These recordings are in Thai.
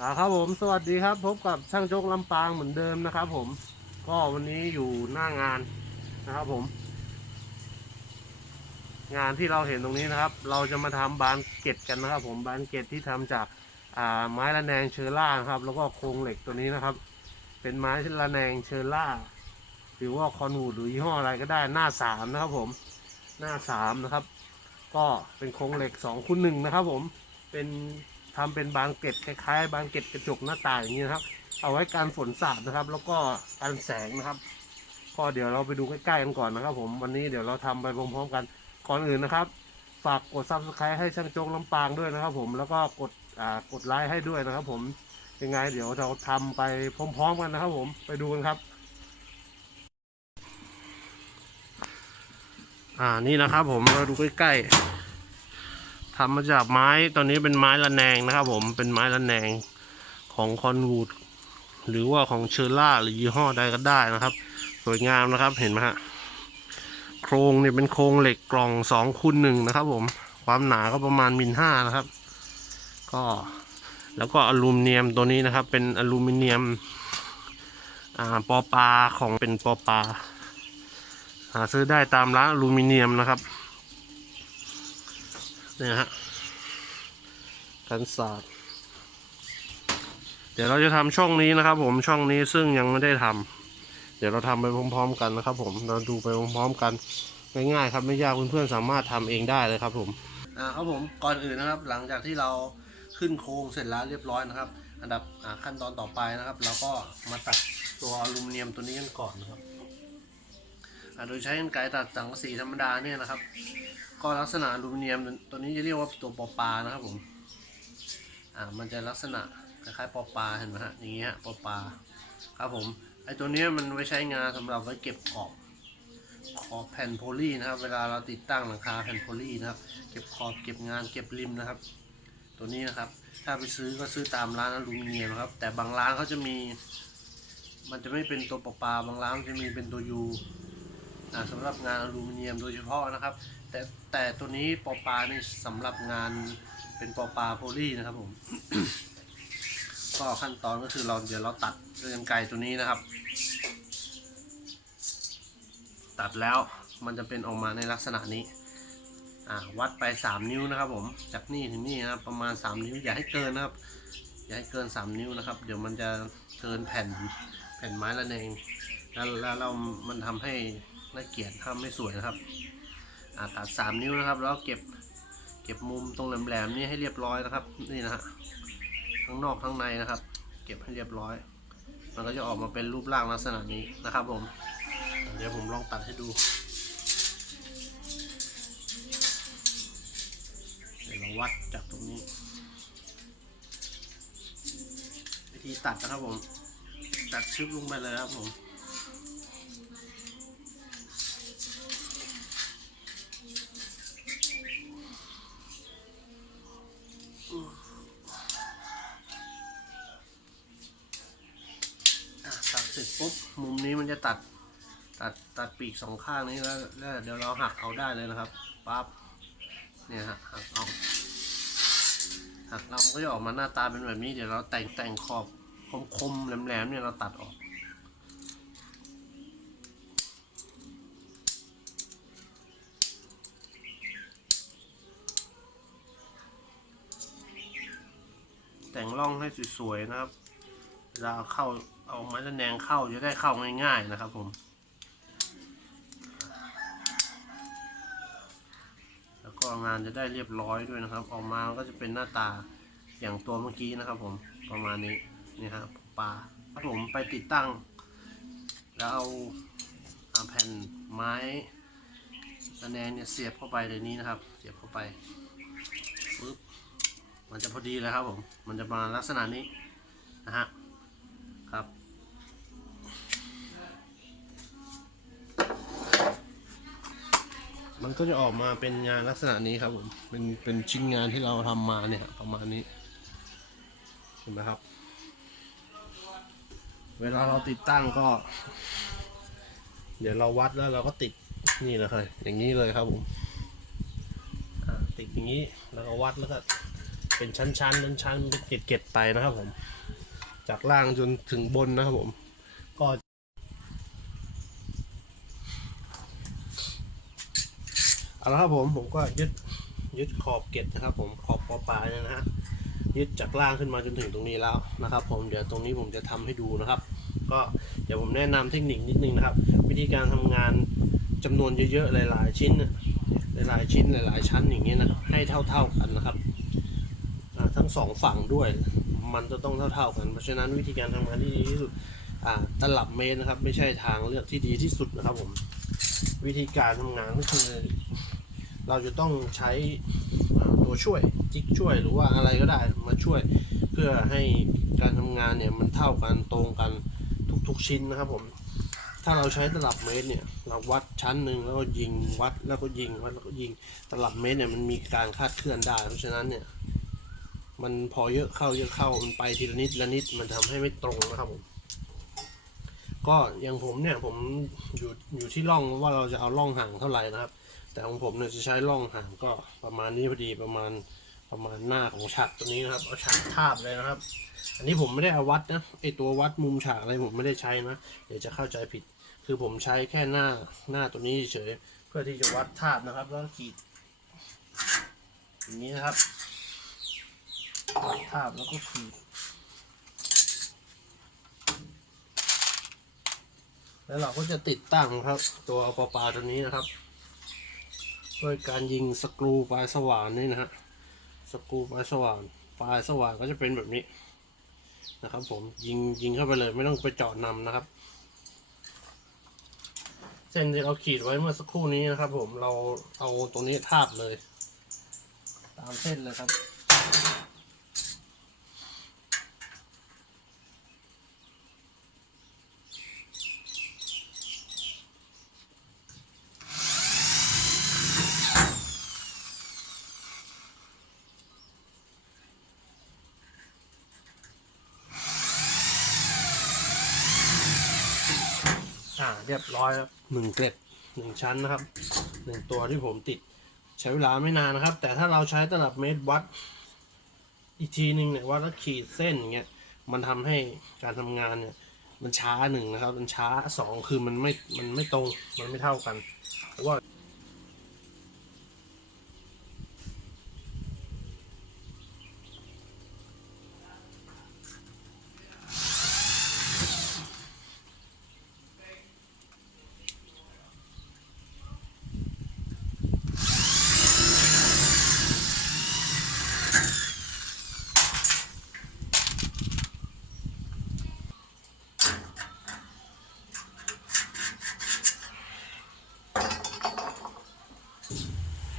อ่าครับผมสวัสดีครับพบกับช่างโจกลำปางเหมือนเดิมนะครับผมก็วันนี้อยู่หน้างานนะครับผม งานที่เราเห็นตรงนี้นะครับ เราจะมาทำบานเกล็ดกันนะครับ ผมบานเกล็ดที่ทำจากอ่าไม้ระแนงเชอร่าครับ แล้วก็โครงเหล็กตัวนี้นะครับ เป็นไม้ระแนงเชอร่าหรือว่าคอนวูดหรือยี่ห้ออะไรก็ได้หน้าสามนะครับผมหน้าสามนะครับ ก็เป็นโครงเหล็กสองคูณหนึ่งนะครับ ผมเป็น ทำเป็นบานเกล็ดคล้ายๆ บานเกล็ดกระจกหน้าต่างอย่างนี้นะครับ เอาไว้การฝนสาดนะครับ แล้วก็การแสงนะครับก็เดี๋ยวเราไปดูใกล้ๆกันก่อนนะครับ ผมวันนี้เดี๋ยวเราทำไปพร้อมๆกันก่อนอื่นนะครับ ฝากกด subscribe ให้ช่างโจงลำปางด้วยนะครับ ผมแล้วก็กดอ่ากดไลค์ให้ด้วยนะครับ ผมยังไงเดี๋ยวเราทำไปพร้อมๆกันนะครับ ผมไปดูกันครับอ่านี่นะครับผมเราดูใกล้ๆ ทำมาจากไม้ตอนนี้เป็นไม้ระแนงนะครับผมเป็นไม้ระแนงของคอนวูดหรือว่าของเชอร่าหรือยี่ห้อใดก็ได้นะครับ สวยงามนะครับเห็นไหมฮะโครงเนี่ยเป็นโครงเหล็กกล่องสองคูณหนึ่งนะครับ ผมความหนาก็ประมาณมิลห้านะครับ ก็แล้วก็อลูมิเนียมตัวนี้นะครับ เป็นอลูมิเนียมอ่าปอปลาของเป็นปอปลาหาซื้อได้ตามร้านอลูมิเนียมนะครับ เนี่ยฮะกันศาสตร์เดี๋ยวเราจะทำช่องนี้นะครับ ผมช่องนี้ซึ่งยังไม่ได้ทำเดี๋ยวเราทำไปพร้อมๆกันนะครับ ผมเราดูไปพร้อมๆกันง่ายๆครับไม่ยากเพื่อนๆสามารถทำเองได้เลยครับ ผมอ่าครับผมก่อนอื่นนะครับ หลังจากที่เราขึ้นโครงเสร็จแล้วเรียบร้อยนะครับ อันดับขั้นตอนต่อไปนะครับเราก็มาตัดตัวอลูมิเนียมตัวนี้กันก่อนนะครับอ่าโดยใช้กรรไกรตัดสังกะสีธรรมดาเนี่ยนะครับ ก็ลักษณะอลูมิเนียมตัวนี้จะเรียกว่าตัวปอปลานะครับผม อ่า มันจะลักษณะคล้ายๆปอปลาเห็นไหมฮะ อย่างเงี้ยปอปลาครับผม ไอตัวนี้มันไว้ใช้งานสำหรับไว้เก็บขอบ ขอบแผ่นโพลีนะครับ เวลาเราติดตั้งหลังคาแผ่นโพลีนะครับ เก็บขอบเก็บงานเก็บริมนะครับ ตัวนี้นะครับ ถ้าไปซื้อก็ซื้อตามร้านอลูมิเนียมครับ แต่บางร้านเขาจะมี มันจะไม่เป็นตัวปอปลาบางร้านจะมีเป็นตัวยูสำหรับงานอลูมิเนียมโดยเฉพาะนะครับ แต่แต่ตัวนี้ปอปลานี่สำหรับงานเป็นปอปลาโพลีนะครับผม ก็ขั้นตอนก็คือเราเดี๋ยวเราตัดด้วยกรรไกรตัวนี้นะครับ ตัดแล้วมันจะเป็นออกมาในลักษณะนี้วัดไป 3 นิ้วนะครับผม จากนี่ถึงนี่นะครับประมาณ 3 นิ้วอย่าให้เกินนะครับ อย่าให้เกิน 3 นิ้วนะครับ เดี๋ยวมันจะเกินแผ่นแผ่นไม้ละเองแล้วแล้วเรามันทำให้น่เกียดทำไม่สวยนะครับ อ่าตัด3นิ้วนะครับ แล้วเก็บเก็บมุมตรงแหลมๆนี่ให้เรียบร้อยนะครับ นี่นะฮะทั้งนอกทั้งในนะครับ เก็บให้เรียบร้อย มันก็จะออกมาเป็นรูปร่างลักษณะนี้นะครับผม เดี๋ยวผมลองตัดให้ดูเดี๋ยวเราวัดจากตรงนี้วิธีตัดนะครับผม ตัดชึบลงไปเลยครับผม อะตัดเสร็จปุ๊บ มุมนี้มันจะตัดตัดตัดปีกสองข้างนี้แล้วแล้วเดี๋ยวเราหักเอาได้เลยนะครับปั๊บเนี่ยฮะหักเอาหักเราก็จะออกมาหน้าตาเป็นแบบนี้เดี๋ยวเราแต่งแต่งขอบคมๆแหลมๆเนี่ยเราตัดออกแต่งร่องให้สวยๆนะครับ เวลาเข้าเอาไม้ระแนงเข้าจะได้เข้าง่ายๆนะครับผม แล้วก็งานจะได้เรียบร้อยด้วยนะครับ ออกมาก็จะเป็นหน้าตาอย่างตัวเมื่อกี้นะครับผมประมาณนี้นี่ครับปลาครับผมไปติดตั้ง แล้วเอาเอาแผ่นไม้ระแนงเนี่ยเสียบเข้าไปในนี้นะครับ เสียบเข้าไปปึ๊บมันจะพอดีเลยครับผม มันจะมาลักษณะนี้นะฮะ มันก็จะออกมาเป็นงานลักษณะนี้ครับผม เป็นเป็นชิ้นงานที่เราทำมาเนี่ยประมาณนี้เห็นไหมครับ เวลาเราติดตั้งก็ เดี๋ยวเราวัดแล้วเราก็ติดนี่เลยอย่างนี้เลยครับผมติดอย่างนี้แล้วก็วัดแล้วก็เป็นชั้นๆชั้นชั้นเป็นเกล็ดๆไปนะครับผม จากล่างจนถึงบนนะครับผม ก็ เอาละครับผมผมก็ยึดยึดขอบเกล็ดนะครับ ผมขอบปอปลายเนี่ยนะฮะยึดจากล่างขึ้นมาจนถึงตรงนี้แล้วนะครับ ผมเดี๋ยวตรงนี้ผมจะทำให้ดูนะครับ ก็เดี๋ยวผมแนะนำเทคนิคนิดนึงนะครับ วิธีการทำงานจำนวนเยอะๆหลายๆ ชิ้นหลายๆชิ้นหลาย ๆ ชั้นอย่างเงี้ยนะครับ ให้เท่าๆกันนะครับทั้งสองฝั่งด้วยมันจะต้องเท่าๆกัน เพราะฉะนั้นวิธีการทำงานที่ดีที่สุดอ่าตลับเมตรนะครับ ไม่ใช่ทางเลือกที่ดีที่สุดนะครับผมวิธีการทำงานก็คือ เราจะต้องใช้ตัวช่วยจิ๊กช่วยหรือว่าอะไรก็ได้มาช่วยเพื่อให้การทำงานเนี่ยมันเท่ากันตรงกันทุกๆชิ้นนะครับผมถ้าเราใช้ตลับเมตรเนี่ยเราวัดชั้นหนึ่งแล้วก็ยิงวัดแล้วก็ยิงวัดแล้วก็ยิงตลับเมตรเนี่ยมันมีการคาดเคลื่อนได้ เพราะฉะนั้นเนี่ยมันพอเยอะเข้าเยอะเข้ามันไปทีละนิดละนิดมันทำให้ไม่ตรงนะครับผมก็อย่างผมเนี่ยผมอยู่อยู่ที่ร่องว่าเราจะเอาร่องห่างเท่าไหร่นะครับ แต่ของผมเนี่ยจะใช้ร่องห่างก็ประมาณนี้พอดีประมาณประมาณหน้าของฉากตัวนี้นะครับ เอาฉากทาบเลยนะครับ อันนี้ผมไม่ได้เอาวัดนะไอตัววัดมุมฉากอะไรผมไม่ได้ใช้นะเดี๋ยวจะเข้าใจผิด คือผมใช้แค่หน้าหน้าตัวนี้เฉยเพื่อที่จะวัดทาบนะครับ แล้วขีดอย่างนี้นะครับวัดทาบแล้วก็ขีดแล้วเราก็จะติดตั้งครับ ตัวปลาปลาตัวนี้นะครับ ด้วยการยิงสกรูปลายสว่านนี่นะฮะสกรูปลายสว่านปลายสว่านก็จะเป็นแบบนี้นะครับ ผมยิงยิงเข้าไปเลยไม่ต้องไปเจาะนำนะครับ เส้นที่เราขีดไว้เมื่อสักครู่นี้นะครับ ผมเราเอาตรงนี้ทาบเลย ตามเส้นเลยครับ เรียบร้อยครับหนึ่งเกล็ดหนึ่งชั้นนะครับหนึ่งตัวที่ผมติดใช้เวลาไม่นานนะครับ แต่ถ้าเราใช้ตลับเมตรวัดอีกทีหนึ่งเนี่ยวัดแล้วขีดเส้นอย่างเงี้ยมันทำให้การทำงานเนี่ย มันช้าหนึ่งนะครับ มันช้าสองคือมันไม่มันไม่ตรงมันไม่เท่ากัน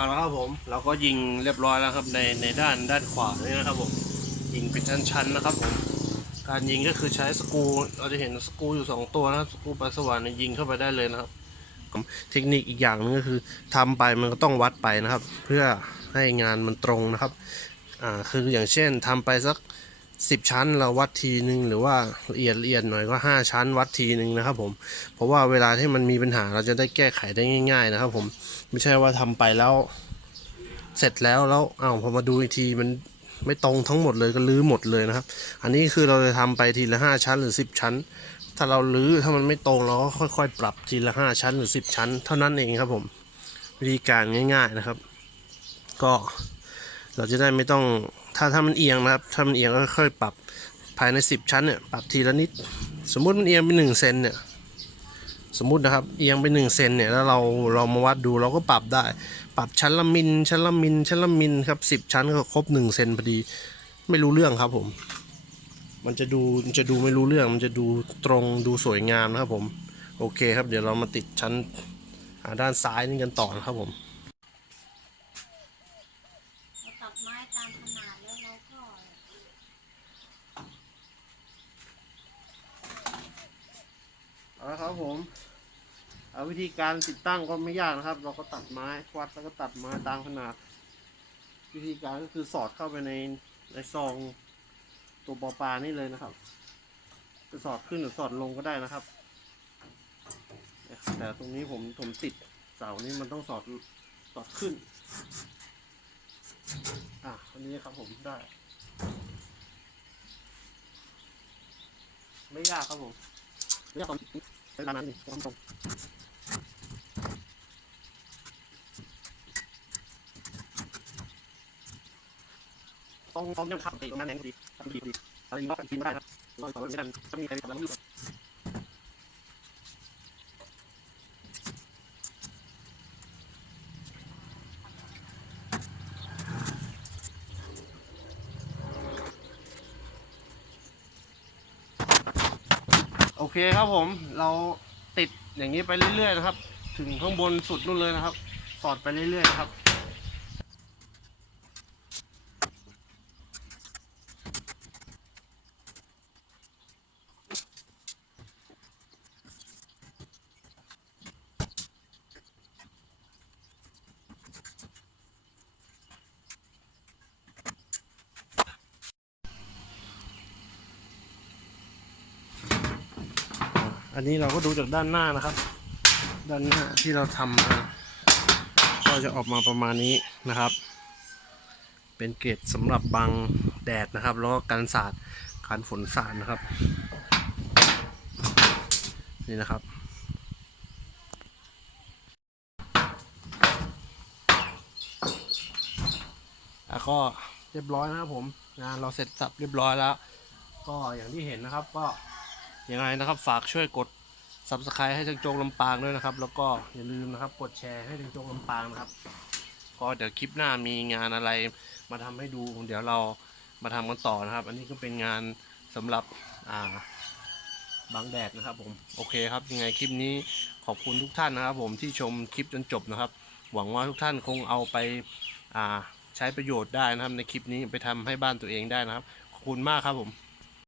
เอาละครับผมเราก็ยิงเรียบร้อยแล้วครับในในด้านด้านขวานี่นะครับผมยิงเป็นชั้นๆนะครับผมการยิงก็คือใช้สกูเราจะเห็นสกูอยู่สองตัวนะครับสกูปลาสว่านยิงเข้าไปได้เลยนะครับเทคนิคอีกอย่างหนึงก็คือทำไปมันก็ต้องวัดไปนะครับ เพื่อให้งานมันตรงนะครับอ่าคืออย่างเช่นทำไปสัก สิบชั้นเราวัดทีหนึ่งหรือว่าละเอียดละเอียดหน่อยก็ห้าชั้นวัดทีหนึ่งนะครับผมเพราะว่าเวลาที่มันมีปัญหาเราจะได้แก้ไขได้ง่าย ๆ นะครับ ผมไม่ใช่ว่าทำไปแล้วเสร็จแล้วแล้วอ้าวพอมาดูอีกทีมันไม่ตรงทั้งหมดเลยก็ลื้อหมดเลยนะครับ อันนี้คือเราจะทำไปทีละห้าชั้นหรือสิบชั้น ถ้าเราลื้อถ้ามันไม่ตรงเราก็ค่อย ๆ ปรับทีละห้าชั้นหรือสิบชั้น เท่านั้นเองครับผมวิธีการง่าย ๆนะครับ ก็เราจะได้ไม่ต้อง ถ้าถ้ามันเอียงนะครับ ถ้ามันเอียงก็ค่อยปรับภายในสิบชั้นเนี่ยปรับทีละนิด สมมุติมันเอียงไปหนึ่งเซนเนี่ยสมมุตินะครับเอียงไปหนึ่งเซนเนี่ยแล้วเราเรามาวัดดูเราก็ปรับได้ ปรับชั้นละมิลชั้นละมิลชั้นละมิลครับสิบชั้นก็ครบหนึ่งเซนพอดีไม่รู้เรื่องครับผม มันจะดูมันจะดูไม่รู้เรื่อง มันจะดูตรงดูสวยงามนะครับผมโอเคครับ เดี๋ยวเรามาติดชั้นด้านซ้ายนี่กันต่อนะครับผม เราตัดไม้ตามขนาดแล้วเราก็ เอาละครับผมเอาวิธี การติดตั้งก็ไม่ยากนะครับ เราก็ตัดไม้วัดแล้วก็ตัดไม้ตามขนาด วิธีการก็คือสอดเข้าไปในในซองตัวปอปลานี่เลยนะครับ จะสอดขึ้นหรือสอดลงก็ได้นะครับ แต่ตรงนี้ผมผมติดเสานี้มันต้องสอดสอดขึ้น อะอันนี้ครับผมได้ ไม่ยากครับผมไม่ยากตอนใช้เวลานานนี่งตรง ต้องต้องยังขับไปตรงนั้นแรงดีดีดีอะไรอย่างนี้ก็กินไม่ได้ครับเราต่อไม่ได้ถ้ามีใครทำแล้วไม่รู้โอเคครับผมเราติดอย่างนี้ไปเรื่อยๆนะครับ ถึงข้างบนสุดนู่นเลยนะครับ สอดไปเรื่อยๆนะครับ อันนี้เราก็ดูจากด้านหน้านะครับ ด้านหน้าที่เราทำมาก็จะออกมาประมาณนี้นะครับ เป็นเกรดสำหรับบังแดดนะครับ แล้วก็กันสาดการฝนสาดนะครับ นี่นะครับแล้วก็เรียบร้อยนะครับผมงานเราเสร็จสับเรียบร้อยแล้ว ก็อย่างที่เห็นนะครับก็ ยังไงนะครับฝากช่วยกด subscribe ให้จังโจงลำปางด้วยนะครับ แล้วก็อย่าลืมนะครับกดแชร์ให้จังโจงลำปางนะครับ ก็เดี๋ยวคลิปหน้ามีงานอะไรมาทำให้ดู เดี๋ยวเรามาทำกันต่อนะครับ อันนี้ก็เป็นงานสำหรับอ่าบังแดดนะครับผมโอเคครับยังไงคลิปนี้ขอบคุณทุกท่านนะครับ ผมที่ชมคลิปจนจบนะครับ หวังว่าทุกท่านคงเอาไปอ่าใช้ประโยชน์ได้นะครับ ในคลิปนี้ไปทำให้บ้านตัวเองได้นะครับ ขอบคุณมากครับผม